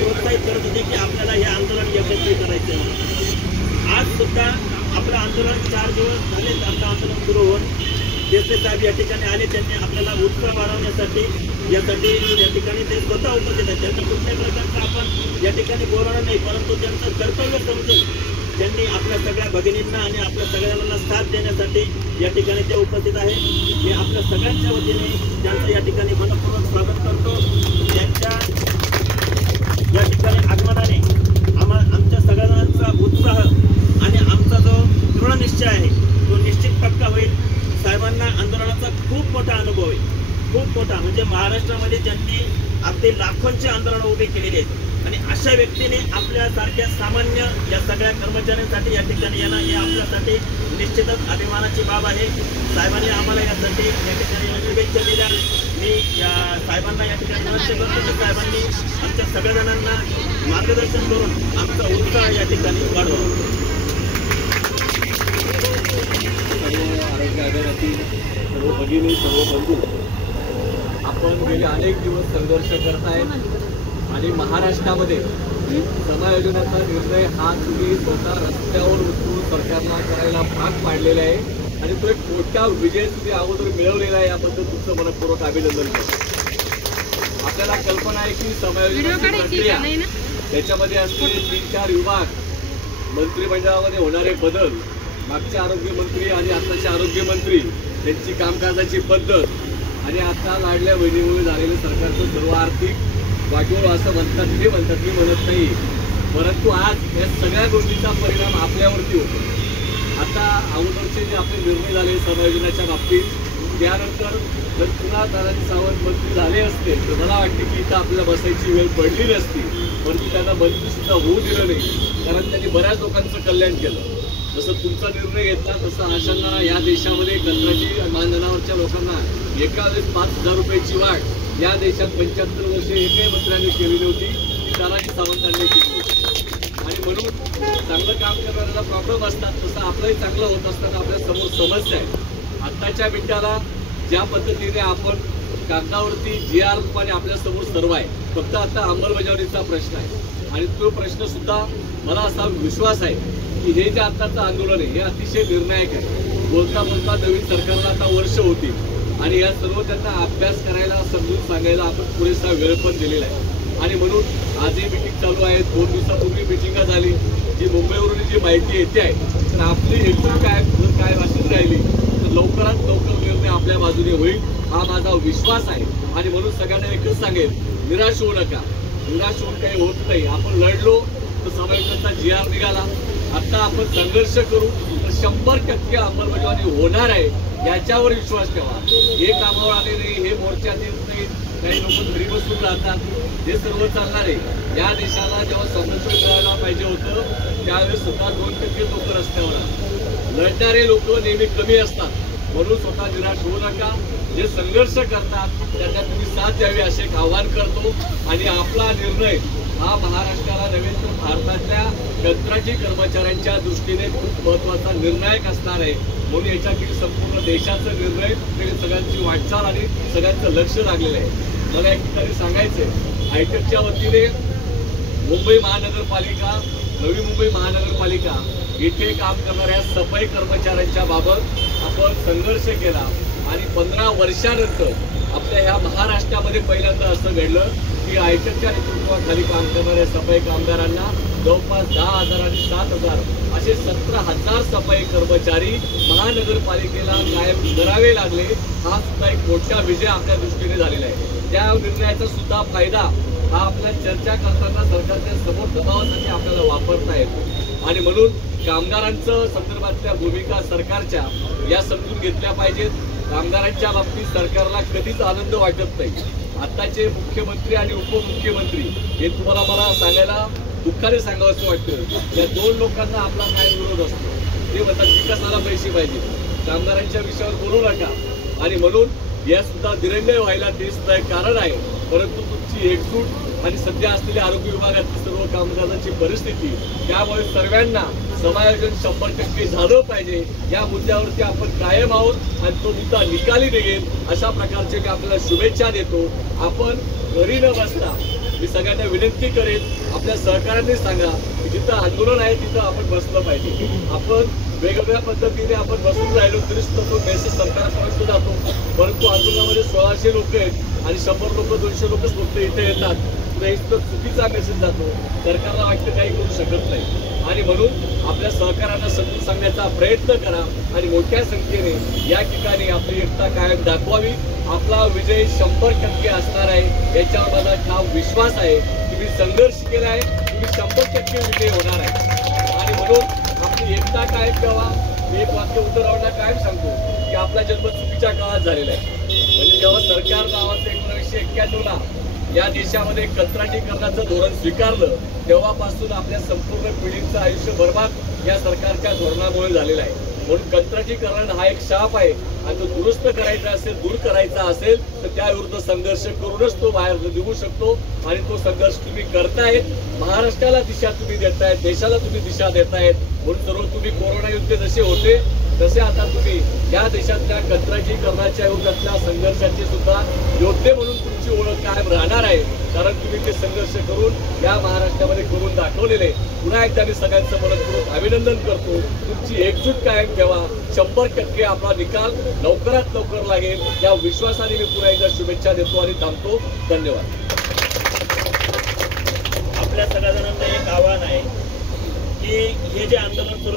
प्रोत्साहित करत होते की आपल्याला हे आंदोलन यशस्वी करायचं आहे। आज सुद्धा आपलं आंदोलन 4 दिवस झाले, आपलं आंदोलन सुरू होऊन देसाई साहेब या ठिकाणी आले। त्यांनी आपल्याला उत्साह वाढवण्यासाठी यासाठी या ठिकाणी ते स्वतः उपस्थित आहेत। त्यांनी कुठल्याही प्रकारचं आपण या ठिकाणी बोलवणार नाही, परंतु त्यांचं कर्तव्य समजून त्यांनी आपल्या सगळ्या भगिनींना आणि आपल्या सगळ्यांना साथ देण्यासाठी या ठिकाणी ते उपस्थित आहे। मी आपल्या सगळ्यांच्या वतीने त्यांचं या ठिकाणी मनपूर्वक स्वागत करतो। त्यांच्या या ठिकाणी आगमनाने आमच्या सगळ्यांचा उत्साह आणि आमचा जो दृढ निश्चय आहे तो निश्चित पक्का होईल। साहेबांना आंदोलनाचा खूप मोठा अनुभव आहे, खूप मोठा, म्हणजे महाराष्ट्रामध्ये त्यांनी अगदी लाखोंचे आंदोलन उभे केलेले आहेत आणि अशा व्यक्तीने आपल्यासारख्या सामान्य या सगळ्या कर्मचाऱ्यांसाठी या ठिकाणी येणं हे आपल्यासाठी निश्चितच अभिमानाची बाब आहे। साहेबांनी आम्हाला यासाठी या ठिकाणी शुभेच्छा दिल्या। मी या साहेबांना या ठिकाणी विनंती करतो की साहेबांनी आमच्या सगळ्या जणांना मार्गदर्शन करून आमचा उत्साह या ठिकाणी वाढवावा। सर्व आरोग्य आघाडीतील सर्व भगिनी, सर्व बंधू, आपण गेले अनेक दिवस संघर्ष करतायत आणि महाराष्ट्रामध्ये समायोजनाचा निर्णय हा तुम्ही स्वतः रस्त्यावर उतरून सरकारला करायला भाग पाडलेला आहे आणि तो एक मोठा विजय तुम्ही अगोदर मिळवलेला आहे। याबद्दल तुमचं मनपूर्वक अभिनंदन करतो। आपल्याला कल्पना आहे की समायोजनाची प्रक्रिया त्याच्यामध्ये असलेले 3-4 विभाग, मंत्रिमंडळामध्ये होणारे बदल, मागचे आरोग्यमंत्री आणि आताचे आरोग्यमंत्री त्यांची कामकाजाची पद्धत आणि आता लाडल्या बहिणीमुळे झालेलं सरकारचं सर्व आर्थिक वाटोळ असं म्हणतात, ते म्हणतात, मी म्हणत नाही, परंतु आज या सगळ्या गोष्टीचा परिणाम आपल्यावरती होतो। आता अगोदरचे जे आपले निर्णय झाले समायोजनाच्या बाबतीत, त्यानंतर जर पुन्हा तानाजी सावंत मंत्री झाले असते तर मला वाटते की इथं आपल्याला बसायची वेळ पडली नसती, परंतु त्यांना मंत्रीसुद्धा होऊ दिलं नाही, कारण त्यांनी बऱ्याच लोकांचं कल्याण केलं। जसं तुमचा निर्णय घेतला तसं अशांना या देशामध्ये कंत्राटी मानधनावरच्या लोकांना एका वेळेस 5,000 रुपयाची वाढ या देशात 75 वर्षे एकही मंत्र्यांनी केलेली होती, ती तानाजी सावंतांनी केली होती। आणि म्हणून चांगलं काम करणाऱ्याला प्रॉब्लेम असतात, तसं आपलंही चांगलं होत असताना आपल्या समोर समस्या आहे। आत्ताच्या मिनिटाला ज्या पद्धतीने आपण कागदावरती GR रूपाने आपल्या समोर सर्व आहे, फक्त आता अंमलबजावणीचा प्रश्न आहे आणि तो प्रश्न सुद्धा मला असा विश्वास आहे की हे जे आत्ताचं आंदोलन आहे हे अतिशय निर्णायक आहे। बोलता बोलता नवीन सरकारला आता वर्ष होती आणि या सर्व त्यांना अभ्यास करायला, समजून सांगायला आपण पुरेसा वेळ पण दिलेला आहे आणि म्हणून आजही मीटिंग चालू आहे। 2 दिवसापूर्वी मीटिंग झाली, जी मुंबईवरून जी माहिती येते आहे तर आपली एकूण काय अशीच राहिली तर लवकरात लवकर निर्णय आपल्या बाजूने होईल हा माझा विश्वास आहे। आणि म्हणून सगळ्यांना एकच सांगेल, निराश होऊ नका, निराश होऊन काही होत नाही। आपण लढलो तर समायोजनाचा GR निघाला, आता आपण संघर्ष करू तर 100% अंमलबजावणी होणार आहे, याच्यावर विश्वास ठेवा। हे कामावर आले नाही, हे मोर्चात येत नाही, काही लोक घरी बसून राहतात, हे सर्व चालणार आहे। या देशाला जेव्हा स्वातंत्र्य मिळायला पाहिजे होतं त्यावेळेस सुद्धा 2% लोक रस्त्यावर असतात, लढणारे लोक नेहमी कमी असतात, म्हणून स्वतः निराश होऊ नका। जे संघर्ष करतात त्यांना तुम्ही साथ द्यावी असे एक आवाहन करतो आणि आपला निर्णय हा महाराष्ट्राला नव्हे तर भारतातल्या कंत्राटी कर्मचाऱ्यांच्या दृष्टीने खूप महत्त्वाचा निर्णायक असणार आहे, म्हणून याच्यातील संपूर्ण देशाचा निर्णय सगळ्यांची वाटचाल आणि सगळ्यांचं लक्ष लागलेलं आहे। मला एक ठिकाणी सांगायचंय, हायटेकच्या वतीने मुंबई महानगरपालिका, नवी मुंबई महानगरपालिका येथे काम करणाऱ्या सफाई कर्मचाऱ्यांच्या बाबत आपण संघर्ष केला आणि 15 वर्षानंतर आपल्या ह्या महाराष्ट्रामध्ये पहिल्यांदा असं घडलं की हायटेकच्या नेतृत्वाखाली काम करणाऱ्या सफाई कामगारांना जवळपास 10,000 आणि 7,000 असे 17,000 सफाई कर्मचारी महानगरपालिकेला कायम करावे लागले। हा सुद्धा एक मोठा विजय आपल्या दृष्टीने झालेला आहे। त्या निर्णयाचा सुद्धा फायदा हा आपल्या चर्चा करताना सरकारच्या समोर दबावासाठी आपल्याला वापरता येतो आणि म्हणून कामगारांचं संदर्भातल्या भूमिका सरकारच्या या समजून घेतल्या पाहिजेत। कामगारांच्या बाबतीत सरकारला कधीच आनंद वाटत नाही। आताचे मुख्यमंत्री आणि उपमुख्यमंत्री हे तुम्हाला मला सांगायला दुःखाने सांगावंसं वाटतं, या 2 लोकांना आपला काय विरोध असतो, ते म्हणतात विकासाला पैसे पाहिजे, कामगारांच्या विषयावर बोलू नका आणि म्हणून या सुद्धा दिरंगाई व्हायला ते सुद्धा एक कारण आहे। परंतु तुमची एकजूट आणि सध्या असलेल्या आरोग्य विभागातील सर्व कामकाजाची परिस्थिती, त्यामुळे सर्वांना समायोजन 100% झालं पाहिजे या मुद्द्यावरती आपण कायम आहोत आणि तो मुद्दा निकाली निघेल अशा प्रकारचे मी आपल्याला शुभेच्छा देतो। आपण घरी न बसता मी सगळ्यांना विनंती करेन, आपल्या सहकार्यांनी सांगा की जिथं आंदोलन आहे तिथं आपण बसलं पाहिजे. आपण वेगवेगळ्या पद्धतीने आपण बसून राहिलो तरी सुद्धा तो मेसेज सरकारपर्यंत जातो. परंतु आंदोलनामध्ये 1600 लोक आहेत आणि 100 लोक 200 लोकच फक्त इथे येतात. हे सुद्धा चुकीचा मेसेज जातो. सरकारला वाटतं काही करू शकत नाही. आणि म्हणून आपल्या सहकार्यांना समजून सांगण्याचा प्रयत्न करा आणि मोठ्या संख्येने या ठिकाणी आपली एकता कायम दाखवावी. आपला विजय 100% असणार आहे याच्यावर माझा ठाम विश्वास आहे. तुम्ही संघर्ष केला आहे, तुम्ही 100% विजय होणार आहे. आणि म्हणून आपली एकता कायम ठेवा. मी एक वाक्य उद्धवरावांना कायम सांगतो की आपला जन्म चुकीच्या काळात झालेला आहे. म्हणजे जेव्हा सरकार नावाचं 1991ला या देशामध्ये कंत्राटीकरणाचं धोरण स्वीकारलं तेव्हापासून आपल्या संपूर्ण पिढीचं आयुष्य बर्बाद या सरकारच्या धोरणामुळे झालेलं आहे. म्हणून कंत्राटीकरण हा एक शाप आहे आणि तो दुरुस्त करायचा असेल, दूर करायचा असेल तर त्याविरुद्ध संघर्ष करूनच तो बाहेर निघू शकतो. आणि तो संघर्ष तुम्ही करतायत. महाराष्ट्राला दिशा तुम्ही देतायत, देशाला तुम्ही दिशा देतायत. म्हणून सर्व तुम्ही कोरोना युद्ध जसे होते तसे आता तुम्ही या देशातल्या कंत्राटीकरणाच्या विरोधातल्या संघर्षाचे सुद्धा योद्धे म्हणून तुमची ओळख कायम राहणार आहे. कारण तुम्ही ते संघर्ष करून या महाराष्ट्रामध्ये करून दाखवलेले. पुन्हा एकदा मी सगळ्यांचं मनपूर्वक अभिनंदन करतो. तुमची एकजूट कायम ठेवा. 100% आपला निकाल लवकरात लवकर लागेल या विश्वासाने मी पुन्हा एकदा शुभेच्छा देतो आणि थांबतो. धन्यवाद. आपल्या सगळ्या जणांना एक आव्हान आहे की हे जे आंदोलन सुरू